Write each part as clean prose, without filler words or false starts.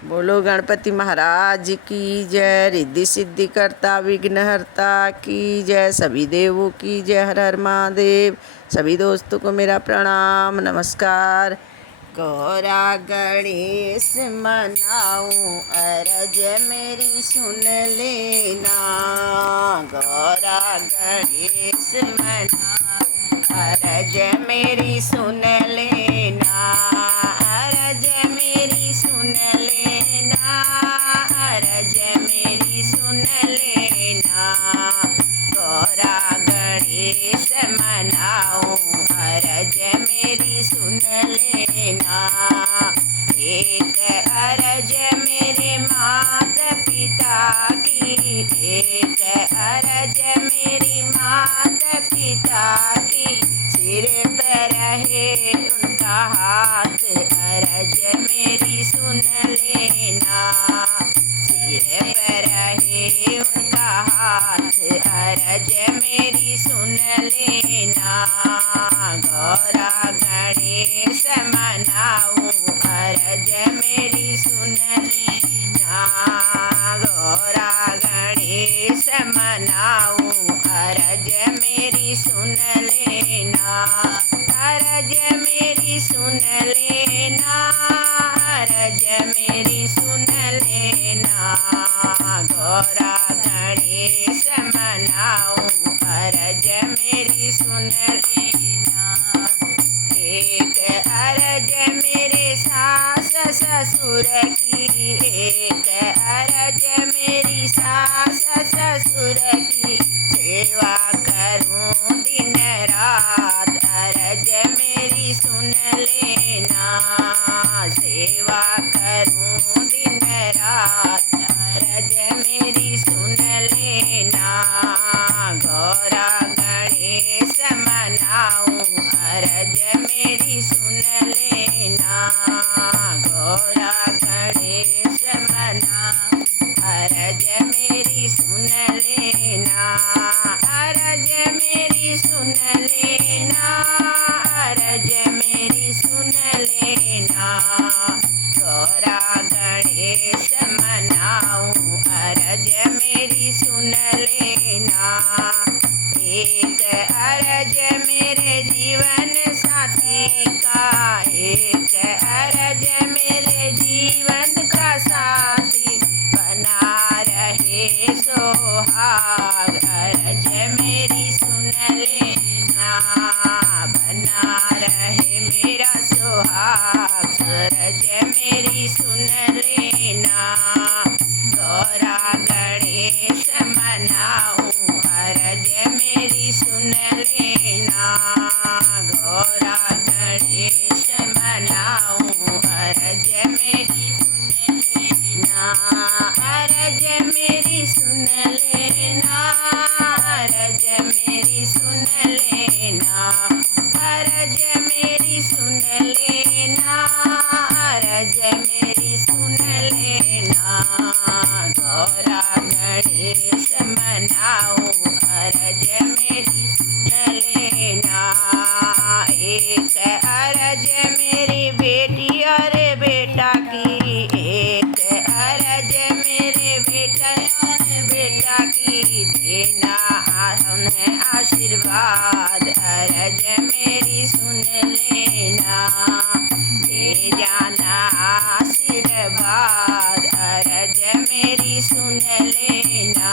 बोलो गणपति महाराज की जय। रिद्धि सिद्धि करता विघ्नहर्ता की जय। सभी देवों की जय। हर हर महादेव। सभी दोस्तों को मेरा प्रणाम नमस्कार। गौरा गणेश मनाऊं अरज मेरी सुन लेना। गौरा गणेश मनाऊं अरज मेरी सुन लेना। अरज मेरी सुन लेना। अरज मेरी सुन लेना। गौरा गणेश मनाऊं अरज मेरी सुन लेना। एक अरज मेरे माता पिता की। एक अरज मेरी माता पिता की। सिर पर रहे उनका हाथ अरज मेरी सुन लेना। सिर पर रहे उनका हाथ अरज मेरी सुन लेना। गौरा गणेश मनाऊं अरज मेरी सुन लेना। गौरा गणेश मनाऊं अरज मेरी सुन लेना। अरज मेरी सुन लेना। अरज मेरी सुन लेना। गौरा गणेश मनाऊं अरज मेरी सुन लेना। एक अरज मेरे सास ससुर की। एक अरज मेरी सास ससुर की। सेवा करूं दिन रात अरज मेरी सुन लेना। सेवा करूं दिन रात अरज मेरी सुन लेना। गौरा गणेश मनाऊं अरज मेरी सुन लेना। गौरा गणेश मनाऊं अरज मेरी सुन लेना। अरज मेरी सुन लेना। अरज मेरी सुन लेना। गौरा गणेश मनाऊं अरज मेरी सुन लेना। एक अरज मेरे जीवन साथी का। एक अरज मेरे जीवन का साथी बना रहे सोहाग अरज मेरी सुन लेना। बना रहे मेरा सोहाग अरज मेरी सुन लेना। गौरा गणेश मनाऊं अरज मेरी सुन लेना। गौरा गणेश मनाऊं अरज मेरी सुन लेना। अरज मेरी सुन लेना। अरज मेरी सुन लेना। अरज मेरी सुन लेना। अरज मेरी सुन लेना। गौरा गणेश मनाऊं अरज मेरी सुन लेना। एक अरज मेरी बेटी और बेटा की। एक अरज मेरे बेटा और बेटा की। देना उन्हें आशीर्वाद अरज मेरी सुन लेना। दे जाना आशीर्वाद अरज मेरी सुन लेना।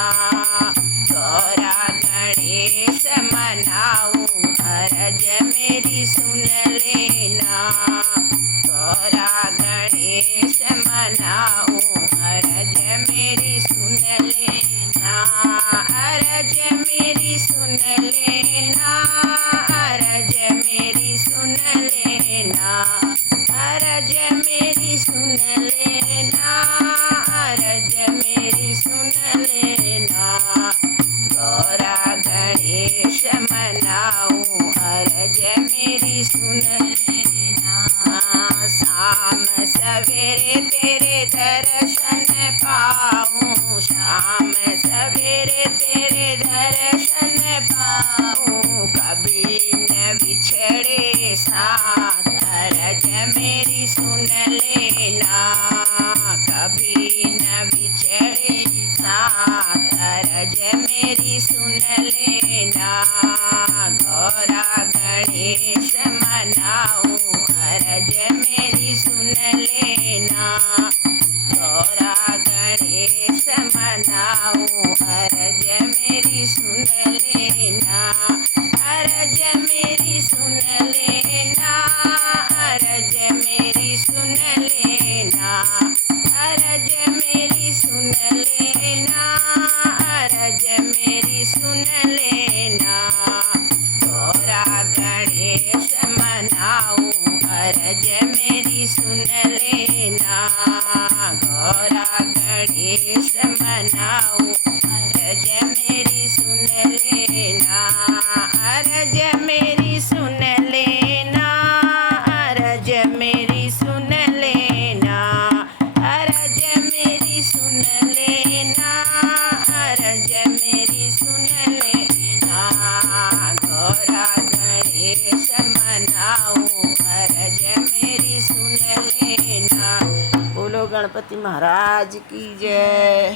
गौरा गणेश मनाऊं अरज मेरी सुन लेना। गौरा गणेश मनाऊं अरज मेरी सुन लेना। अरज मेरी सुन लेना। अरज मेरी सुन लेना। अरज मेरी सुन लेना। अरज मेरी सुन लेना। गौरा गणेश मनाऊं अरज मेरी सुन लेना। शाम सवेरे तेरे दर गौरा गणेश मनाऊं अरज मेरी सुन लेना अरज मेरी सुन लेना अरज मेरी सुन लेना अरज मेरी सुन लेना अरज मेरी सुन लेना गौरा गणेश मनाऊं अरज मेरी सुन लेना। बोलो गणपति महाराज की जय।